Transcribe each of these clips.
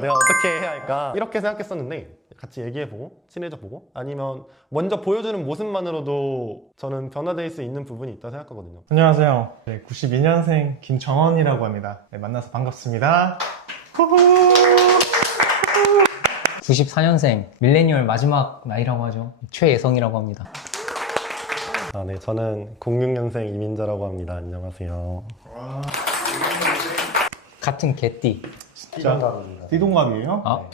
내가 어떻게 해야 할까 이렇게 생각했었는데 같이 얘기해보고 친해져보고 아니면 먼저 보여주는 모습만으로도 저는 변화될 수 있는 부분이 있다 생각하거든요. 안녕하세요. 92년생 김정원이라고 합니다. 네, 만나서 반갑습니다. 94년생 밀레니얼 마지막 나이라고 하죠. 최예성이라고 합니다. 네, 저는 06년생 이민자라고 합니다. 안녕하세요. 같은 개띠. 진짜 띠동갑이에요? 아,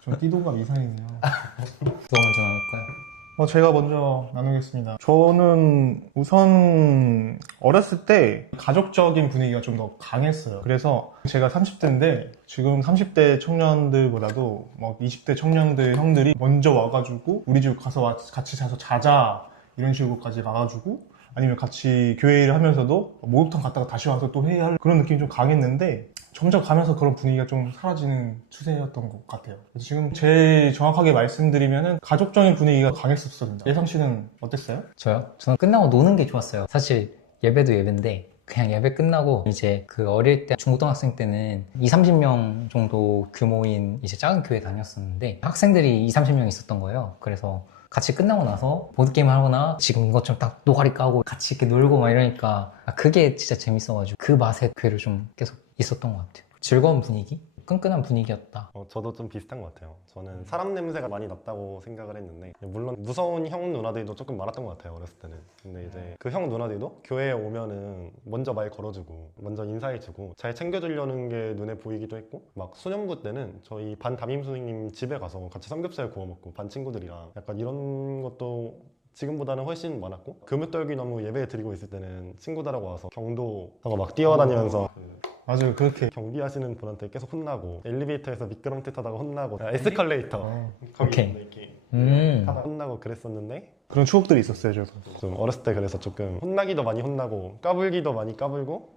저 띠동갑 이상이네요. 누가 먼저 나눌까요? 제가 먼저 나누겠습니다. 저는 우선 어렸을 때 가족적인 분위기가 좀 더 강했어요. 그래서 제가 30대인데 지금 30대 청년들보다도 20대 청년들 형들이 먼저 와가지고 우리 집 가서 같이 자서 자자 이런 식으로까지 와가지고 아니면 같이 교회를 하면서도 목욕탕 갔다가 다시 와서 또 회의할 그런 느낌이 좀 강했는데 점점 가면서 그런 분위기가 좀 사라지는 추세였던 것 같아요. 그래서 지금 제일 정확하게 말씀드리면은 가족적인 분위기가 강했었습니다. 예성 씨는 어땠어요? 저요? 저는 끝나고 노는 게 좋았어요. 사실 예배도 예배인데 그냥 예배 끝나고 이제 그 어릴 때 중고등학생 때는 30명 정도 규모인 이제 작은 교회 다녔었는데 학생들이 30명 있었던 거예요. 그래서 같이 끝나고 나서 보드게임 하거나 지금 이것처럼 딱 노가리 까고 같이 이렇게 놀고 막 이러니까 그게 진짜 재밌어가지고 그 맛에 교회를 좀 계속 있었던 것 같아요. 즐거운 분위기? 끈끈한 분위기였다. 저도 좀 비슷한 것 같아요. 저는 사람 냄새가 많이 났다고 생각을 했는데 물론 무서운 형 누나들도 조금 많았던 것 같아요. 어렸을 때는. 근데 이제 그 형 누나들도 교회에 오면은 먼저 말 걸어주고 먼저 인사해주고 잘 챙겨주려는 게 눈에 보이기도 했고 막 수련부 때는 저희 반 담임 선생님 집에 가서 같이 삼겹살 구워 먹고 반 친구들이랑 약간 이런 것도 지금보다는 훨씬 많았고 금요떨기 너무 예배 드리고 있을 때는 친구들하고 와서 경도하고 막 뛰어다니면서 맞아요. 그렇게 경비하시는 분한테 계속 혼나고 엘리베이터에서 미끄럼틀 타다가 혼나고 에스컬레이터 거기 오케이. 이렇게 타다가 혼나고 그랬었는데 그런 추억들이 있었어요. 저도. 좀 어렸을 때 그래서 조금 혼나기도 많이 혼나고 까불기도 많이 까불고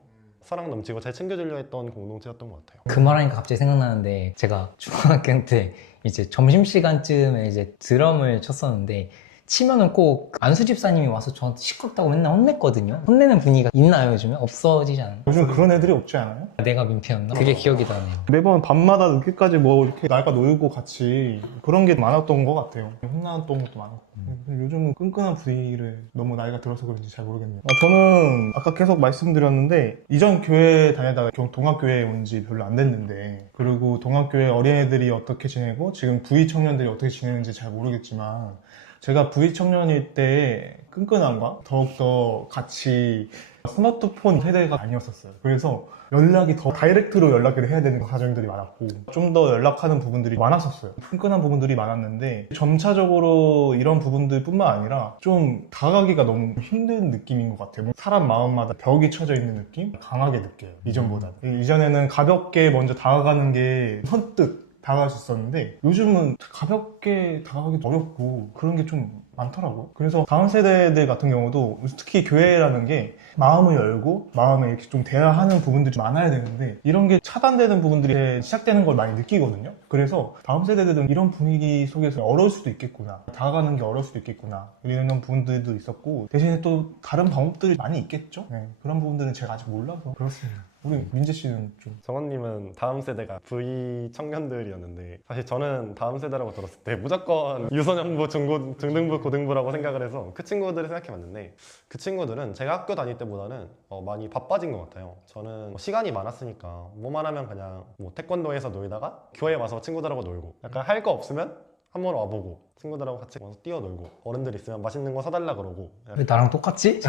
사랑 넘치고 잘 챙겨주려 했던 공동체였던 것 같아요. 그 말하니까 갑자기 생각나는데 제가 중학교 때 이제 점심시간쯤에 이제 드럼을 쳤었는데 치면은 꼭 안수 집사님이 와서 저한테 시끄럽다고 맨날 혼냈거든요. 혼내는 분위기가 있나요 요즘에? 없어지지 않아요? 요즘 그런 애들이 없지 않아요? 내가 민폐였나? 그게 기억이 나네요. 매번 밤마다 늦게까지 이렇게 날까 놀고 같이 그런 게 많았던 것 같아요. 혼났던 것도 많았고. 요즘은 끈끈한 분위기를 너무 나이가 들어서 그런지 잘 모르겠네요. 저는 아까 계속 말씀드렸는데 이전 교회 다니다가 동학교회에 온 지 별로 안 됐는데 그리고 동학교회 어린애들이 어떻게 지내고 지금 부위 청년들이 어떻게 지내는지 잘 모르겠지만 제가 부위 청년일 때 끈끈함과 더욱더 같이 스마트폰 세대가 아니었었어요. 그래서 연락이 더 다이렉트로 연락을 해야 되는 과정들이 많았고 좀 더 연락하는 부분들이 많았었어요. 끈끈한 부분들이 많았는데 점차적으로 이런 부분들 뿐만 아니라 좀 다가가기가 너무 힘든 느낌인 것 같아요. 사람 마음마다 벽이 쳐져 있는 느낌? 강하게 느껴요. 이전보다. 이전에는 가볍게 먼저 다가가는 게 선뜻 다가갈 수 있었는데 요즘은 가볍게 다가가기 어렵고 그런 게 좀 많더라고요. 그래서 다음 세대들 같은 경우도 특히 교회라는 게 마음을 열고 마음에 이렇게 좀 대화하는 부분들이 많아야 되는데 이런 게 차단되는 부분들이 시작되는 걸 많이 느끼거든요. 그래서 다음 세대들은 이런 분위기 속에서 어려울 수도 있겠구나, 다가가는 게 어려울 수도 있겠구나 이런 부분들도 있었고 대신에 또 다른 방법들이 많이 있겠죠. 그런 부분들은 제가 아직 몰라서 그렇습니다. 우리 민재 씨는 좀 정원님은 다음 세대가 V 청년들이었는데 사실 저는 다음 세대라고 들었을 때 무조건 유소년부, 중등부, 고등부라고 생각을 해서 그 친구들을 생각해봤는데 그 친구들은 제가 학교 다닐 때보다는 많이 바빠진 것 같아요. 저는 시간이 많았으니까 뭐만 하면 그냥 태권도에서 놀다가 교회 와서 친구들하고 놀고 약간 할 거 없으면 한번 와보고 친구들하고 같이 와서 뛰어놀고 어른들 있으면 맛있는 거 사달라 그러고 왜 나랑 똑같지?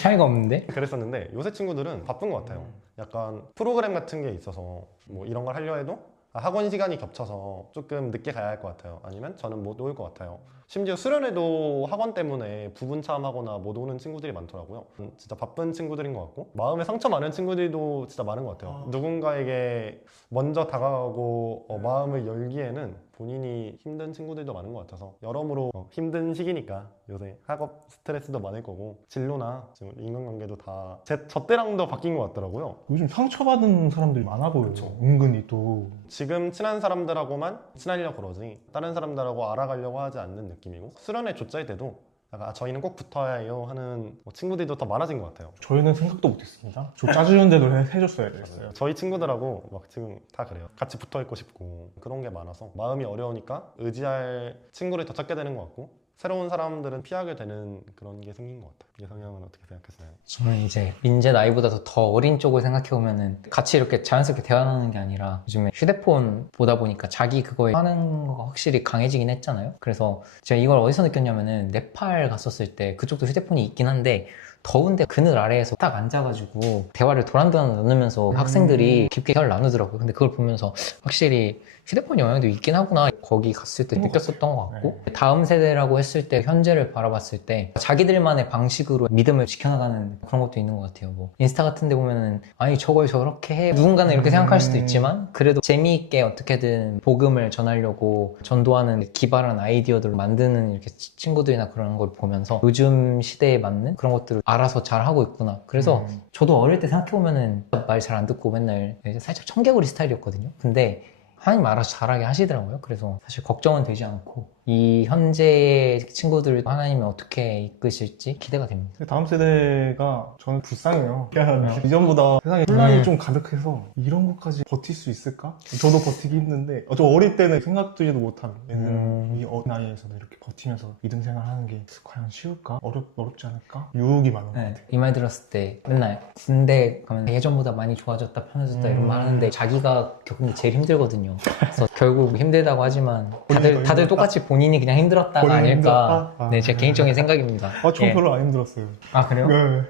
차이가 없는데? 그랬었는데 요새 친구들은 바쁜 것 같아요. 약간 프로그램 같은 게 있어서 이런 걸 하려 해도 학원 시간이 겹쳐서 조금 늦게 가야 할 것 같아요. 아니면 저는 못 올 것 같아요. 심지어 수련회도 학원 때문에 부분 참하거나 못 오는 친구들이 많더라고요. 진짜 바쁜 친구들인 것 같고 마음에 상처 많은 친구들도 진짜 많은 것 같아요. 누군가에게 먼저 다가가고 마음을 열기에는 본인이 힘든 친구들도 많은 것 같아서 여러모로 힘든 시기니까 요새 학업 스트레스도 많을 거고 진로나 지금 인간관계도 다 저 때랑도 바뀐 것 같더라고요. 요즘 상처받은 사람들이 많아 보여요. 은근히 또 지금 친한 사람들하고만 친하려고 그러지 다른 사람들하고 알아가려고 하지 않는 느낌이고 수련회 조짜일 때도 약간 저희는 꼭 붙어야 해요 하는 뭐 친구들도 더 많아진 것 같아요. 저희는 생각도 못했습니다. 저 짜주는데도 해줬어야 됐어요. 저희 친구들하고 막 지금 다 그래요. 같이 붙어 있고 싶고 그런 게 많아서 마음이 어려우니까 의지할 친구를 더 찾게 되는 것 같고 새로운 사람들은 피하게 되는 그런 게 생긴 것 같아요. 이성형은 어떻게 생각하시나요? 저는 이제 민재 나이보다 더 어린 쪽을 생각해보면은 같이 이렇게 자연스럽게 대화하는 게 아니라 요즘에 휴대폰 보다 보니까 자기 그거에 하는 거가 확실히 강해지긴 했잖아요. 그래서 제가 이걸 어디서 느꼈냐면은 네팔 갔었을 때 그쪽도 휴대폰이 있긴 한데 더운데 그늘 아래에서 딱 앉아가지고 대화를 도란도란 나누면서 학생들이 깊게 대화를 나누더라고요. 근데 그걸 보면서 확실히 휴대폰 영향도 있긴 하구나 거기 갔을 때 느꼈었던 것 같고 다음 세대라고 했을 때 현재를 바라봤을 때 자기들만의 방식으로 믿음을 지켜나가는 그런 것도 있는 것 같아요. 뭐 인스타 같은 데 보면은 아니 저걸 저렇게 해 누군가는 이렇게 생각할 수도 있지만 그래도 재미있게 어떻게든 복음을 전하려고 전도하는 기발한 아이디어들을 만드는 이렇게 친구들이나 그런 걸 보면서 요즘 시대에 맞는 그런 것들을 알아서 잘 하고 있구나. 그래서 저도 어릴 때 생각해보면은 말 잘 안 듣고 맨날 살짝 청개구리 스타일이었거든요. 근데 하나님 알아서 잘하게 하시더라고요. 그래서 사실 걱정은 되지 않고 이 현재의 친구들 하나님이 어떻게 이끄실지 기대가 됩니다. 근데 다음 세대가 저는 불쌍해요. 그냥 이전보다 세상에 혼란이 좀 가득해서 이런 것까지 버틸 수 있을까? 저도 버티기 힘든데 저 어릴 때는 생각지도 못한 얘들은 이 나이에서도 이렇게 버티면서 믿음 생활하는 게 과연 쉬울까? 어렵지 않을까? 유혹이 많은 것 같아요. 이 말 들었을 때 맨날 군대 가면 예전보다 많이 좋아졌다 편해졌다 이런 말 하는데 자기가 겪은 게 제일 힘들거든요. 그래서 결국 힘들다고 하지만 다들 똑같이 본인이 그냥 힘들었다가 본인이 아닐까. 힘들었다? 네, 제 개인적인 생각입니다. 전 예. 별로 안 힘들었어요. 아 그래요? 네.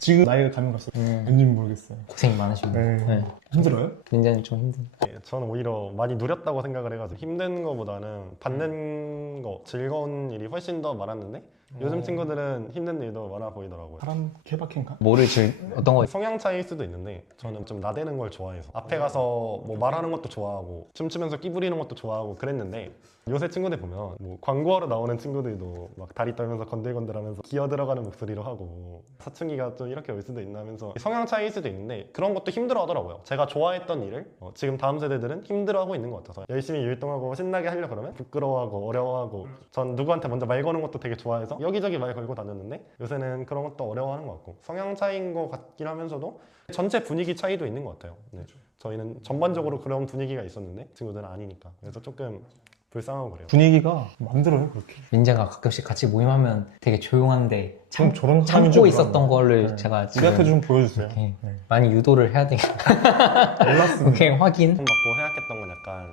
지금 나이가 가면 갈수록 왠지는 모르겠어요. 고생이 많으십니다. 네. 네. 힘들어요? 굉장히 좀 힘든. 네, 저는 오히려 많이 누렸다고 생각을 해가지고 힘든 거보다는 받는 거 즐거운 일이 훨씬 더 많았는데 요즘 친구들은 힘든 일도 많아 보이더라고요. 사람 케바케인가? 어떤 거 성향 차이일 수도 있는데 저는 좀 나대는 걸 좋아해서 앞에 가서 뭐 말하는 것도 좋아하고 춤추면서 끼부리는 것도 좋아하고 그랬는데 요새 친구들 보면 뭐 광고하러 나오는 친구들도 막 다리 떨면서 건들건들하면서 기어 들어가는 목소리로 하고 사춘기가 좀 이렇게 올 수도 있나 하면서 성향 차이일 수도 있는데 그런 것도 힘들어 하더라고요. 제가 좋아했던 일을 지금 다음 세대들은 힘들어하고 있는 것 같아서 열심히 율동하고 신나게 하려 그러면 부끄러워하고 어려워하고 전 누구한테 먼저 말 거는 것도 되게 좋아해서 여기저기 말 걸고 다녔는데 요새는 그런 것도 어려워하는 것 같고 성향 차이인 것 같긴 하면서도 전체 분위기 차이도 있는 것 같아요. 네. 저희는 전반적으로 그런 분위기가 있었는데 친구들은 아니니까 그래서 조금 불쌍하고 그래요. 분위기가 만들어요 그렇게. 민재가 가끔씩 같이 모임하면 되게 조용한데 좀 저런 사람인 참고 줄 있었던 몰랐네. 거를 네. 제가 지금 우리한테 좀 보여주세요. 이렇게 네. 많이 유도를 해야 되겠다. 몰랐습니다. 오케이 확인. 받고 생각했던 건 약간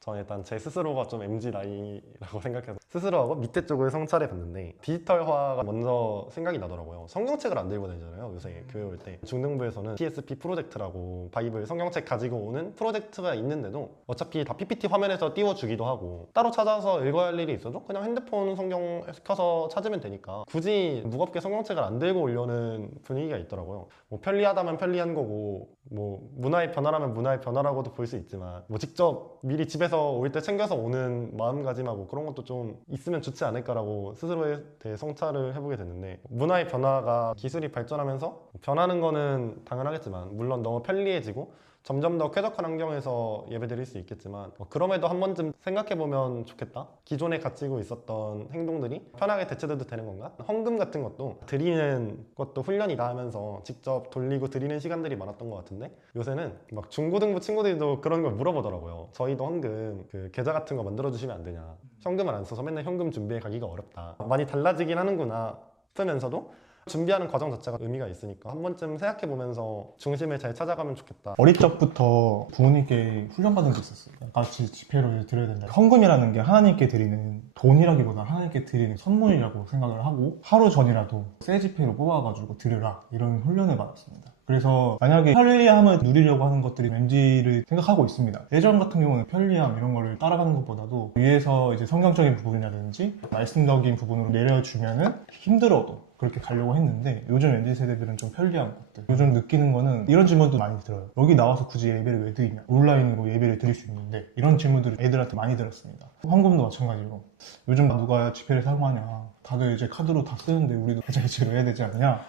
저는 일단 제 스스로가 좀 MZ 나이라고 생각해서 스스로하고 밑에 쪽을 성찰해 봤는데 디지털화가 먼저 생각이 나더라고요. 성경책을 안 들고 다니잖아요. 요새 교회 올 때 중등부에서는 PSP 프로젝트라고 바이블 성경책 가지고 오는 프로젝트가 있는데도 어차피 다 PPT 화면에서 띄워주기도 하고 따로 찾아서 읽어야 할 일이 있어도 그냥 핸드폰 성경 켜서 찾으면 되니까 굳이 무겁게 성경책을 안 들고 오려는 분위기가 있더라고요. 뭐 편리하다면 편리한 거고 뭐 문화의 변화라면 문화의 변화라고도 볼 수 있지만 뭐 직접 미리 집에서 올 때 챙겨서 오는 마음가짐하고 그런 것도 좀 있으면 좋지 않을까라고 스스로에 대해 성찰을 해보게 됐는데 문화의 변화가 기술이 발전하면서 변하는 거는 당연하겠지만 물론 너무 편리해지고 점점 더 쾌적한 환경에서 예배드릴 수 있겠지만 그럼에도 한 번쯤 생각해보면 좋겠다. 기존에 가지고 있었던 행동들이 편하게 대체돼도 되는 건가? 헌금 같은 것도 드리는 것도 훈련이다 하면서 직접 돌리고 드리는 시간들이 많았던 것 같은데 요새는 막 중고등부 친구들도 그런 걸 물어보더라고요. 저희도 헌금 그 계좌 같은 거 만들어주시면 안 되냐. 현금을 안 써서 맨날 현금 준비해 가기가 어렵다. 많이 달라지긴 하는구나 쓰면서도 준비하는 과정 자체가 의미가 있으니까 한 번쯤 생각해보면서 중심을 잘 찾아가면 좋겠다. 어릴 적부터 부모님께 훈련받은 게 있었어요. 같이 지폐를 드려야 된다. 헌금이라는 게 하나님께 드리는 돈이라기보다 하나님께 드리는 선물이라고 생각을 하고 하루 전이라도 새 지폐로 뽑아가지고 드려라 이런 훈련을 받았습니다. 그래서 만약에 편리함을 누리려고 하는 것들이 MZ를 생각하고 있습니다. 예전 같은 경우는 편리함 이런 거를 따라가는 것보다도 위에서 이제 성경적인 부분이라든지 말씀적인 부분으로 내려주면은 힘들어도 그렇게 가려고 했는데 요즘 MZ 세대들은 좀 편리한 것들 요즘 느끼는 거는 이런 질문도 많이 들어요. 여기 나와서 굳이 예배를 왜 드리냐 온라인으로 예배를 드릴 수 있는데 이런 질문들을 애들한테 많이 들었습니다. 헌금도 마찬가지로 요즘 누가 지폐를 사용하냐 다들 이제 카드로 다 쓰는데 우리도 계좌이체로 해야 되지 않냐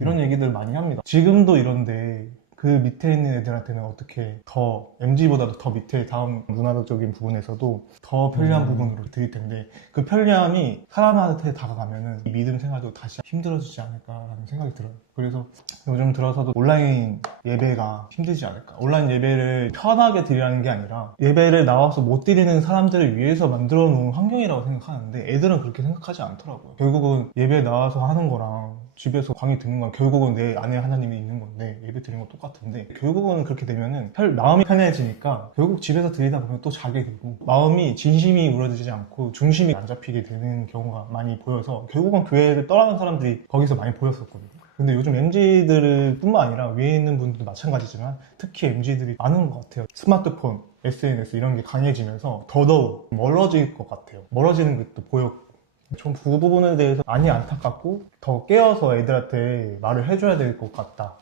이런 얘기들 많이 합니다. 지금도 이런데 그 밑에 있는 애들한테는 어떻게 더 MG보다도 더 밑에 다음 문화적인 부분에서도 더 편리한 부분으로 드릴 텐데 그 편리함이 사람한테 다가가면은 이 믿음 생활도 다시 힘들어지지 않을까라는 생각이 들어요. 그래서 요즘 들어서도 온라인 예배가 힘들지 않을까. 온라인 예배를 편하게 드리라는 게 아니라 예배를 나와서 못 드리는 사람들을 위해서 만들어 놓은 환경이라고 생각하는데 애들은 그렇게 생각하지 않더라고요. 결국은 예배 나와서 하는 거랑 집에서 강의 듣는 건 결국은 내 안에 하나님이 있는 건데 예배 드리는 건 똑같은데 결국은 그렇게 되면은 마음이 편해지니까 결국 집에서 드리다 보면 또 자게 되고 마음이 진심이 우러지지 않고 중심이 안 잡히게 되는 경우가 많이 보여서 결국은 교회를 떠나는 사람들이 거기서 많이 보였었거든요. 근데 요즘 MZ들 뿐만 아니라 위에 있는 분들도 마찬가지지만 특히 MZ들이 많은 것 같아요. 스마트폰, SNS 이런 게 강해지면서 더더욱 멀어질 것 같아요. 멀어지는 것도 보였고 전 그 부분에 대해서 많이 안타깝고 더 깨어서 애들한테 말을 해줘야 될 것 같다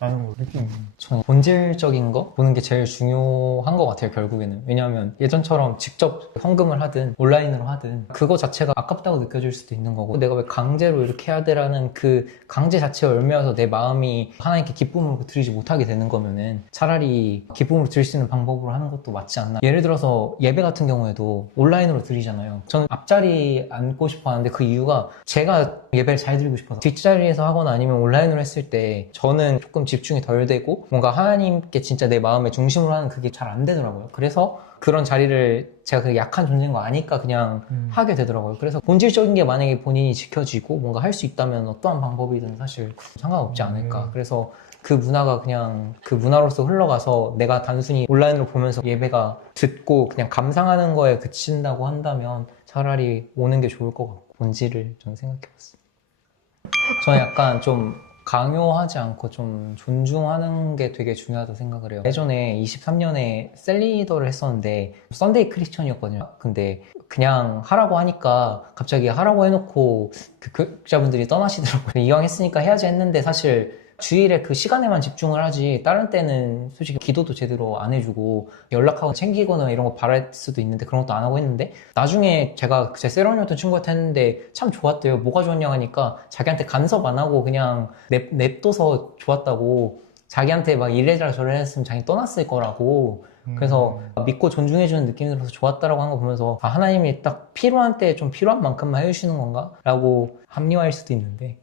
라는 걸 느낍니다. 저는 본질적인 거 보는 게 제일 중요한 것 같아요, 결국에는. 왜냐하면 예전처럼 직접 헌금을 하든 온라인으로 하든 그거 자체가 아깝다고 느껴질 수도 있는 거고 내가 왜 강제로 이렇게 해야 되라는 그 강제 자체가 얽매여서 내 마음이 하나님께 기쁨으로 드리지 못하게 되는 거면은 차라리 기쁨으로 드릴 수 있는 방법으로 하는 것도 맞지 않나. 예를 들어서 예배 같은 경우에도 온라인으로 드리잖아요. 저는 앞자리 앉고 싶어 하는데 그 이유가 제가 예배를 잘 드리고 싶어서 뒷자리에서 하거나 아니면 온라인으로 했을 때 저는 조금 집중이 덜 되고 뭔가 하나님께 진짜 내 마음의 중심으로 하는 그게 잘 안 되더라고요. 그래서 그런 자리를 제가 그게 약한 존재인 거 아니까 그냥 하게 되더라고요. 그래서 본질적인 게 만약에 본인이 지켜지고 뭔가 할 수 있다면 어떠한 방법이든 사실 상관없지 않을까. 그래서 그 문화가 그냥 그 문화로서 흘러가서 내가 단순히 온라인으로 보면서 예배가 듣고 그냥 감상하는 거에 그친다고 한다면 차라리 오는 게 좋을 것 같고 본질을 저는 생각해봤어요. 저는 약간 좀 강요하지 않고 좀 존중하는 게 되게 중요하다고 생각을 해요. 예전에 23년에 셀리더를 했었는데 썬데이 크리스천이었거든요. 근데 그냥 하라고 하니까 갑자기 하라고 해놓고 그 교육자분들이 떠나시더라고요. 이왕 했으니까 해야지 했는데 사실 주일에 그 시간에만 집중을 하지 다른 때는 솔직히 기도도 제대로 안 해주고 연락하고 챙기거나 이런 거 바랄 수도 있는데 그런 것도 안 하고 했는데 나중에 제가 제 세런이었던 친구한테 했는데 참 좋았대요. 뭐가 좋았냐 하니까 자기한테 간섭 안 하고 그냥 냅둬서 좋았다고. 자기한테 막 이래저래 저래 했으면 자기 떠났을 거라고. 그래서 믿고 존중해주는 느낌이 들어서 좋았다라고 한 거 보면서 아, 하나님이 딱 필요한 때 좀 필요한 만큼만 해주시는 건가? 라고 합리화할 수도 있는데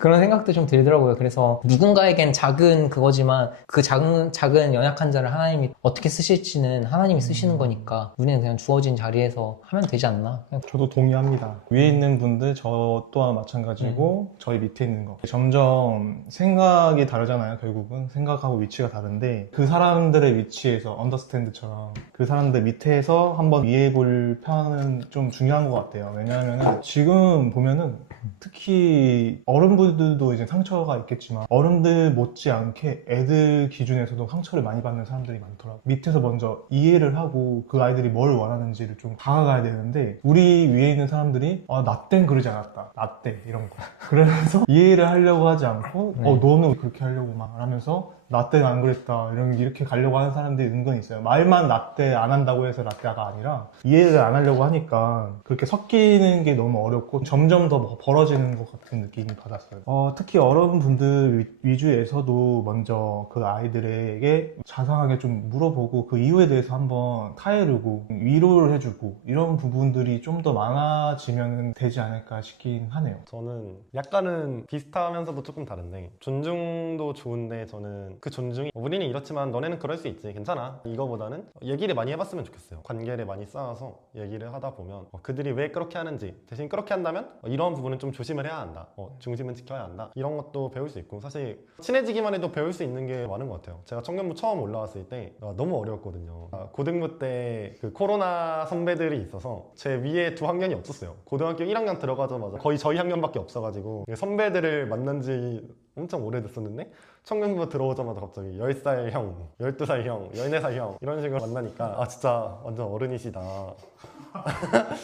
그런 생각도 좀 들더라고요. 그래서 누군가에겐 작은 그거지만 그 작은 연약한 자를 하나님이 어떻게 쓰실지는 하나님이 쓰시는 거니까 우리는 그냥 주어진 자리에서 하면 되지 않나? 저도 동의합니다. 위에 있는 분들 저 또한 마찬가지고 저희 밑에 있는 거 점점 생각이 다르잖아요. 결국은 생각하고 위치가 다른데 그 사람들의 위치에서 언더스탠드처럼 그 사람들 밑에서 한번 이해해 볼 편은 좀 중요한 것 같아요. 왜냐하면 지금 보면은 특히 어른분들도 이제 상처가 있겠지만 어른들 못지않게 애들 기준에서도 상처를 많이 받는 사람들이 많더라고요. 밑에서 먼저 이해를 하고 그 아이들이 뭘 원하는지를 좀 다가가야 되는데 우리 위에 있는 사람들이 나 땐 그러지 않았다. 나 때 이런 거 그래서 이해를 하려고 하지 않고 너는 그렇게 하려고 막 하면서 나 때는 안 그랬다 이렇게 가려고 하는 사람들이 은근히 있어요. 말만 나 때 안 한다고 해서 나 때가 아니라 이해를 안 하려고 하니까 그렇게 섞이는 게 너무 어렵고 점점 더 벌어지는 것 같은 느낌이 받았어요. 특히 어른분들 위주에서도 먼저 그 아이들에게 자상하게 좀 물어보고 그 이유에 대해서 한번 타이르고 위로를 해주고 이런 부분들이 좀 더 많아지면 되지 않을까 싶긴 하네요. 저는 약간은 비슷하면서도 조금 다른데 존중도 좋은데 저는 그 존중이 우리는 이렇지만 너네는 그럴 수 있지 괜찮아 이거보다는 얘기를 많이 해봤으면 좋겠어요. 관계를 많이 쌓아서 얘기를 하다 보면 그들이 왜 그렇게 하는지 대신 그렇게 한다면 이런 부분은 좀 조심을 해야 한다. 중심은 지켜야 한다. 이런 것도 배울 수 있고 사실 친해지기만 해도 배울 수 있는 게 많은 것 같아요. 제가 청년부 처음 올라왔을 때 너무 어려웠거든요. 고등부 때 그 코로나 선배들이 있어서 제 위에 두 학년이 없었어요. 고등학교 1학년 들어가자마자 거의 저희 학년밖에 없어가지고 선배들을 만난 지 엄청 오래됐었는데 청년부 들어오자마자 갑자기 10살 형, 12살 형, 14살 형 이런 식으로 만나니까 진짜 완전 어른이시다.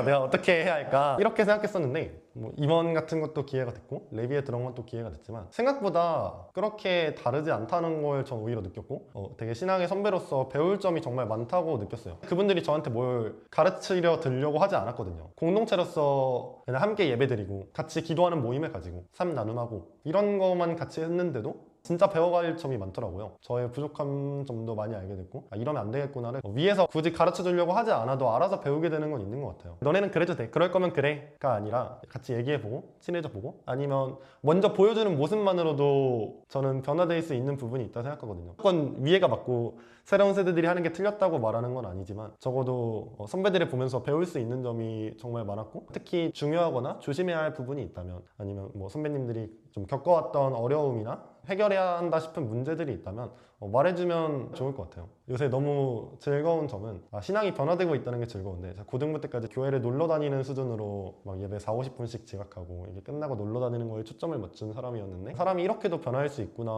내가 어떻게 해야 할까 이렇게 생각했었는데 이번 같은 것도 기회가 됐고 레비에 들어온 것도 기회가 됐지만 생각보다 그렇게 다르지 않다는 걸 전 오히려 느꼈고 되게 신앙의 선배로서 배울 점이 정말 많다고 느꼈어요. 그분들이 저한테 뭘 가르치려 들려고 하지 않았거든요. 공동체로서 그냥 함께 예배드리고 같이 기도하는 모임을 가지고 삶 나눔하고 이런 것만 같이 했는데도 진짜 배워갈 점이 많더라고요. 저의 부족한 점도 많이 알게 됐고 이러면 안 되겠구나를 위에서 굳이 가르쳐 주려고 하지 않아도 알아서 배우게 되는 건 있는 것 같아요. 너네는 그래도 돼. 그럴 거면 그래가 아니라 같이 얘기해보고 친해져보고 아니면 먼저 보여주는 모습만으로도 저는 변화될 수 있는 부분이 있다 생각하거든요. 무조건 위에가 맞고 새로운 세대들이 하는 게 틀렸다고 말하는 건 아니지만 적어도 선배들을 보면서 배울 수 있는 점이 정말 많았고 특히 중요하거나 조심해야 할 부분이 있다면 아니면 뭐 선배님들이 좀 겪어왔던 어려움이나 해결해야 한다 싶은 문제들이 있다면 말해주면 좋을 것 같아요. 요새 너무 즐거운 점은 신앙이 변화되고 있다는 게 즐거운데 고등부 때까지 교회를 놀러 다니는 수준으로 막 예배 40-50분씩 지각하고 이게 끝나고 놀러 다니는 거에 초점을 맞춘 사람이었는데 사람이 이렇게도 변할 수 있구나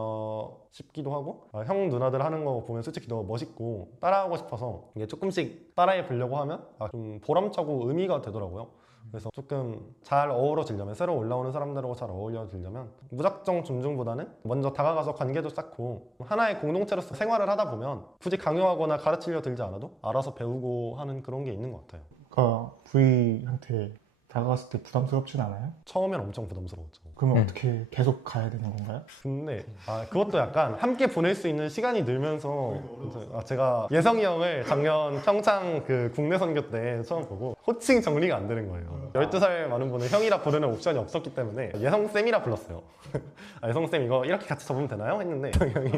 싶기도 하고 형 누나들 하는 거 보면 솔직히 너무 멋있고 따라하고 싶어서 이게 조금씩 따라해 보려고 하면 좀 보람차고 의미가 되더라고요. 그래서 조금 잘 어우러지려면 새로 올라오는 사람들하고 잘 어울려지려면 무작정 존중보다는 먼저 다가가서 관계도 쌓고 하나의 공동체로서 생활을 하다 보면 굳이 강요하거나 가르치려 들지 않아도 알아서 배우고 하는 그런 게 있는 것 같아요. 그러니까 V한테 다가갔을 때 부담스럽진 않아요? 처음엔 엄청 부담스러웠죠. 그러면 어떻게 계속 가야 되는 건가요? 근데 그것도 약간 함께 보낼 수 있는 시간이 늘면서 제가 예성이 형을 작년 평창 그 국내 선교 때 처음 보고 호칭 정리가 안 되는 거예요. 12살 많은 분은 형이라 부르는 옵션이 없었기 때문에 예성쌤이라 불렀어요. 예성쌤 이거 이렇게 같이 접으면 되나요? 했는데 형이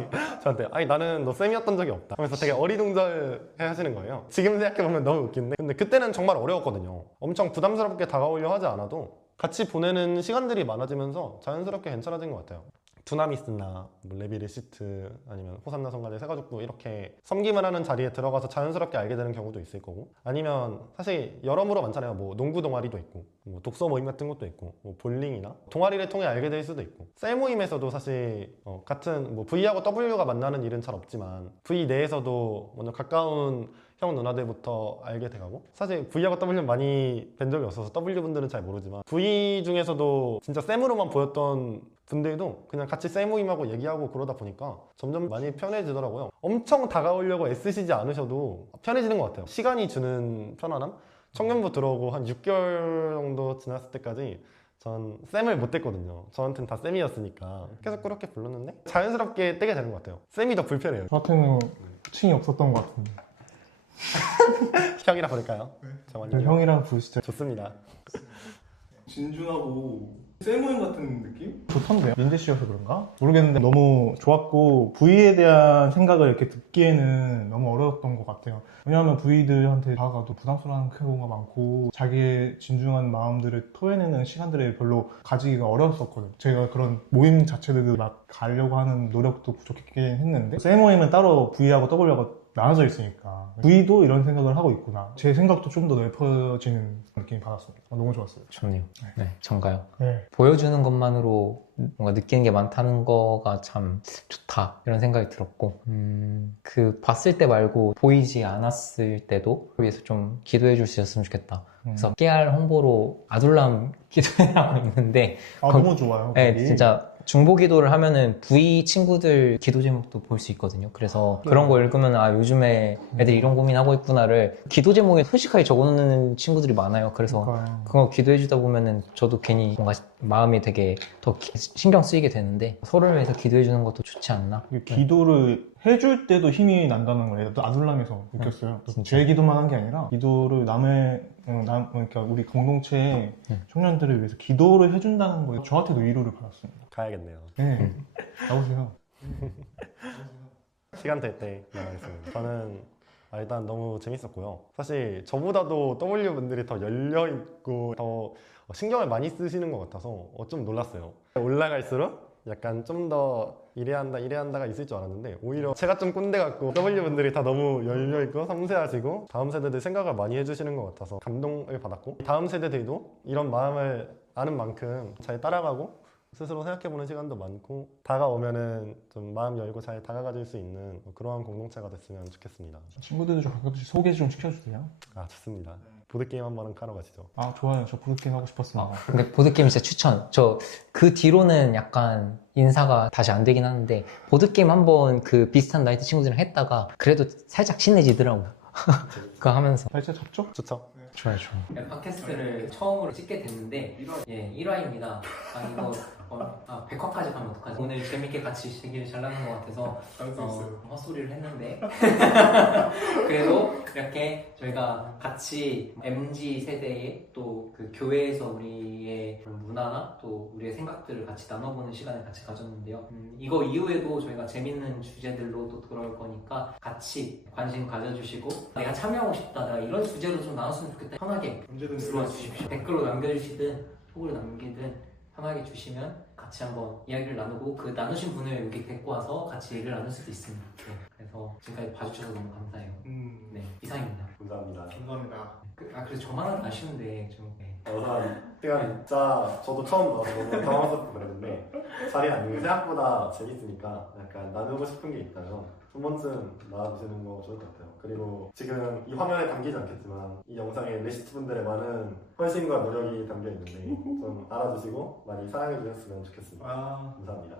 저한테 아니 나는 너 쌤이었던 적이 없다 하면서 되게 어리둥절해 하시는 거예요. 지금 생각해보면 너무 웃긴데 근데 그때는 정말 어려웠거든요. 엄청 부담스럽게 다가오려 하지 않아도 같이 보내는 시간들이 많아지면서 자연스럽게 괜찮아진 것 같아요. 두나미스나 뭐 레비르시트 아니면 호산나 성가대 세가족도 이렇게 섬김을 하는 자리에 들어가서 자연스럽게 알게 되는 경우도 있을 거고 아니면 사실 여러모로 많잖아요. 뭐 농구 동아리도 있고 뭐 독서 모임 같은 것도 있고 뭐 볼링이나 동아리를 통해 알게 될 수도 있고 셀 모임에서도 사실 같은 뭐 V하고 W가 만나는 일은 잘 없지만 V 내에서도 먼저 가까운 형 누나들부터 알게 돼가고 사실 V하고 W는 많이 뵌 적이 없어서 W분들은 잘 모르지만 V 중에서도 진짜 쌤으로만 보였던 분들도 그냥 같이 쌤 모임하고 얘기하고 그러다 보니까 점점 많이 편해지더라고요. 엄청 다가오려고 애쓰시지 않으셔도 편해지는 것 같아요. 시간이 주는 편안함? 청년부 들어오고 한 6개월 정도 지났을 때까지 전 쌤을 못 댔거든요. 저한테는 다 쌤이었으니까 계속 그렇게 불렀는데 자연스럽게 떼게 되는 것 같아요. 쌤이 더 불편해요. 저한테는 호칭이 없었던 것 같은데 형이라 부를까요? 정환이 형이랑 부르시죠. 좋습니다. 진준하고 셀모임 같은 느낌? 좋던데요? 민재 씨여서 그런가? 모르겠는데 너무 좋았고 V에 대한 생각을 이렇게 듣기에는 너무 어려웠던 것 같아요. 왜냐하면 V들한테 다가가도 부담스러운 경우가 많고 자기의 진중한 마음들을 토해내는 시간들을 별로 가지기가 어려웠었거든요. 제가 그런 모임 자체들도 막 가려고 하는 노력도 부족했긴 했는데 셀모임은 따로 V하고 W하고 나눠져 있으니까 V도 이런 생각을 하고 있구나. 제 생각도 좀 더 넓어지는 느낌이 받았습니다. 너무 좋았어요. 좋네요. 네, 전가요. 네. 보여주는 것만으로 뭔가 느끼는 게 많다는 거가 참 좋다 이런 생각이 들었고 그 봤을 때 말고 보이지 않았을 때도 위해서 좀 기도해 줄 수 있었으면 좋겠다. 그래서 깨알 홍보로 아둘람 기도회라고 있는데 너무 좋아요. 네, 거기. 진짜 중보 기도를 하면은 V 친구들 기도 제목도 볼 수 있거든요. 그래서 그런 거 읽으면 요즘에 애들 이런 고민하고 있구나를 기도 제목에 솔직하게 적어놓는 친구들이 많아요. 그래서 그러니까요. 그거 기도해 주다 보면은 저도 괜히 뭔가 마음이 되게 더 신경 쓰이게 되는데 서로를 위해서 기도해 주는 것도 좋지 않나? 기도를 해줄 때도 힘이 난다는 걸 또 아둘람에서 느꼈어요. 제 기도만 한 게 아니라 기도를 그러니까 우리 공동체의 청년들을 위해서 기도를 해준다는 거에 저한테도 위로를 받았습니다. 가야겠네요. 네, 나오세요. 시간 될 때 나가겠습니다. 저는 일단 너무 재밌었고요. 사실 저보다도 W분들이 더 열려있고 더 신경을 많이 쓰시는 것 같아서 좀 놀랐어요. 올라갈수록 약간 좀 더 이래야 한다가 있을 줄 알았는데 오히려 제가 좀 꼰대 같고 W분들이 다 너무 열려있고 섬세하시고 다음 세대들 생각을 많이 해주시는 것 같아서 감동을 받았고 다음 세대들도 이런 마음을 아는 만큼 잘 따라가고 스스로 생각해보는 시간도 많고 다가오면은 좀 마음 열고 잘 다가가줄 수 있는 그러한 공동체가 됐으면 좋겠습니다. 친구들도 좀 가끔씩 소개 좀 시켜주세요. 좋습니다. 보드게임 한번 하러 가시죠. 좋아요. 저 보드게임 하고 싶었습니다. 근데 보드게임 진짜 추천. 저 그 뒤로는 약간 인사가 다시 안 되긴 하는데 보드게임 한번 그 비슷한 나이트 친구들이랑 했다가 그래도 살짝 친해지더라고요. 그거 하면서 발자 잡죠? 좋죠. 좋아요. 팟캐스트를 처음으로 찍게 됐는데 1화입니다. 백화까지 가면 어떡하지? 오늘 재밌게 같이 얘기를 잘 나눈 것 같아서 헛소리를 했는데 그래도 이렇게 저희가 같이 MZ 세대의 또 그 교회에서 우리의 그런 문화나 또 우리의 생각들을 같이 나눠보는 시간을 같이 가졌는데요. 이거 이후에도 저희가 재밌는 주제들로 또 들어올 거니까 같이 관심 가져주시고 내가 참여하고 싶다, 내가 이런 주제로 좀 나눴으면 좋겠다 편하게 언제든 들어와 주십시오. 댓글로 남겨주시든 톡으로 남기든 편하게 주시면 같이 한번 이야기를 나누고 그 나누신 분을 여기 데리고 와서 같이 얘기를 나눌 수도 있습니다. 네. 그래서 지금까지 봐주셔서 너무 감사해요. 네, 이상입니다. 감사합니다. 감사합니다. 그래서 저만 하기 아쉬운데 좀 우선 시간 진짜 저도 처음 나와서 너무 당황스럽고 그랬는데 자리에 앉는 게 생각보다 재밌으니까 약간 나누고 싶은 게 있다면 한 번쯤 나와주시는 거 좋을 것 같아요. 그리고 지금 이 화면에 담기지 않겠지만 이 영상에 레시트 분들의 많은 헌신과 노력이 담겨 있는데 좀 알아주시고 많이 사랑해 주셨으면 좋겠습니다. 감사합니다.